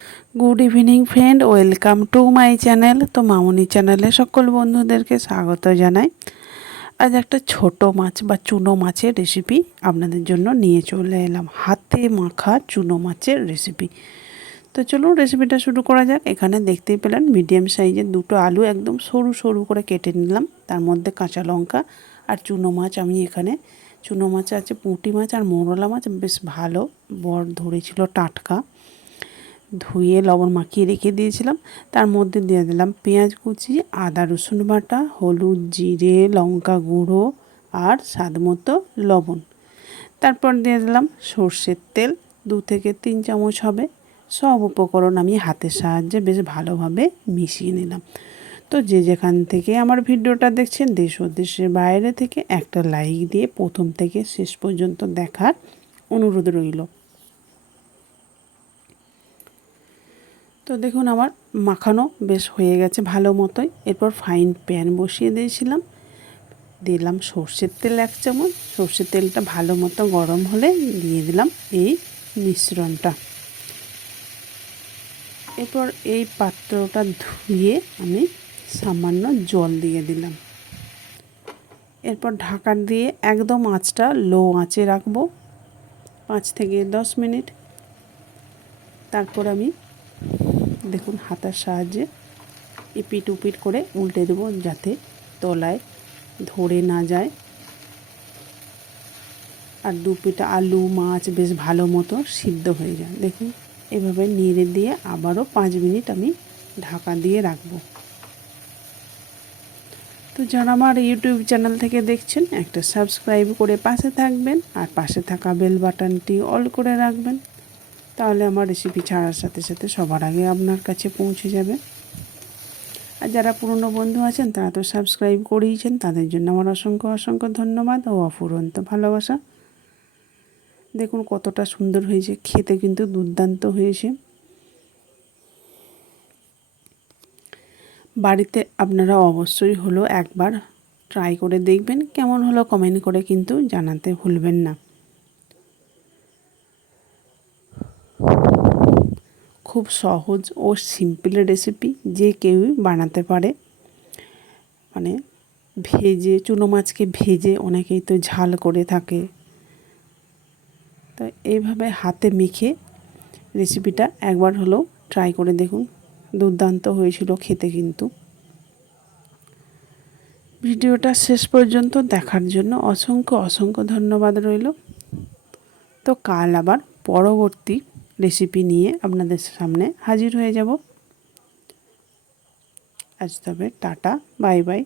Good evening friend, welcome to my channel. তো মামনি চ্যানেলে সকল বন্ধুদেরকে স্বাগত জানাই। আজ একটা ছোট মাছ বা চুনো মাছের রেসিপি আপনাদের জন্য নিয়ে চলে এলাম। হাতে মাখা চুনো মাছের রেসিপি। তো চলুন রেসিপিটা শুরু করা যাক। এখানে দেখতেই পেলেন মিডিয়াম সাইজের দুটো আলু একদম সরু সরু করে কেটে নিলাম। তার মধ্যে কাঁচা লঙ্কা আর চুনো মাছ। আমি এখানে চুনো মাছ আছে পুঁটি মাছ আর মৌরলা মাছ, বেশ ভালো বড় ধরেছিল, টাটকা, ধুয়ে লবণ মাখিয়ে রেখে দিয়েছিলাম। তার মধ্যে দিয়ে দিলাম পেঁয়াজ কুচি, আদা রসুন বাটা, হলুদ, জিরে, লঙ্কা গুঁড়ো আর স্বাদ মতো লবণ। তারপর দিয়ে দিলাম সর্ষের তেল, 2 থেকে 3 চামচ হবে। সব উপকরণ আমি হাতের সাহায্যে বেশ ভালোভাবে মিশিয়ে নিলাম। তো যে যেখান থেকে আমার ভিডিওটা দেখছেন, দেশ ও দেশের বাইরে থেকে একটা লাইক দিয়ে প্রথম থেকে শেষ পর্যন্ত দেখার অনুরোধ রইল। তো দেখুন আমার মাখানো বেশ হয়ে গেছে ভালো মতোই। এরপর ফ্রাইং প্যান বসিয়ে দিয়েছিলাম, দিলাম সর্ষের তেল 1 চামচ। সর্ষের তেলটা ভালো মতো গরম হলে দিয়ে দিলাম এই মিশ্রণটা। এরপর এই পাত্রটা ধুয়ে আমি সামান্য জল দিয়ে দিলাম। এরপর ঢাকা দিয়ে একদম আঁচটা লো আঁচে রাখবো 5 থেকে 10 মিনিট। তারপর আমি দেখুন হাতার সাহায্যে এপিট উপিট করে উল্টে দেবো, যাতে তলায় ধরে না যায়। আর 2 পিঠা আলু মাছ বেশ ভালো মতো সিদ্ধ হয়ে যায়। দেখুন এভাবে নেড়ে দিয়ে আবারও 5 মিনিট আমি ঢাকা দিয়ে রাখবো। তো যারা আমার ইউটিউব চ্যানেল থেকে দেখছেন, একটা সাবস্ক্রাইব করে পাশে থাকবেন আর পাশে থাকা বেল বাটনটি অল করে রাখবেন। তাহলে আমার রেসিপি ছাড়ার সাথে সাথে সবার আগে আপনার কাছে পৌঁছে যাবে। আর যারা পুরনো বন্ধু আছেন তারা তো সাবস্ক্রাইব করেইছেন, তাদের জন্য আমার অসংখ্য অসংখ্য ধন্যবাদ ও অফুরন্ত ভালোবাসা। দেখুন কতটা সুন্দর হয়েছে, খেতে কিন্তু দুর্দান্ত হয়েছে। বাড়িতে আপনারা অবশ্যই হলো একবার ট্রাই করে দেখবেন, কেমন হলো কমেন্ট করে কিন্তু জানাতে ভুলবেন না। খুব সহজ ও সিম্পল রেসিপি, যে কেউই বানাতে পারে। মানে ভেজে চুনো মাছকে ভেজে অনেকেই তো ঝাল করে থাকে, তো এইভাবে হাতে মেখে রেসিপিটা একবার হলেও ট্রাই করে দেখুন। দুর্দান্ত হয়েছিল খেতে কিন্তু। ভিডিওটা শেষ পর্যন্ত দেখার জন্য অসংখ্য অসংখ্য ধন্যবাদ রইল। তো কাল আবার পরবর্তী রেসিপি নিয়ে আপনাদের সামনে হাজির হয়ে যাব। আজ তবে টাটা, বাই বাই।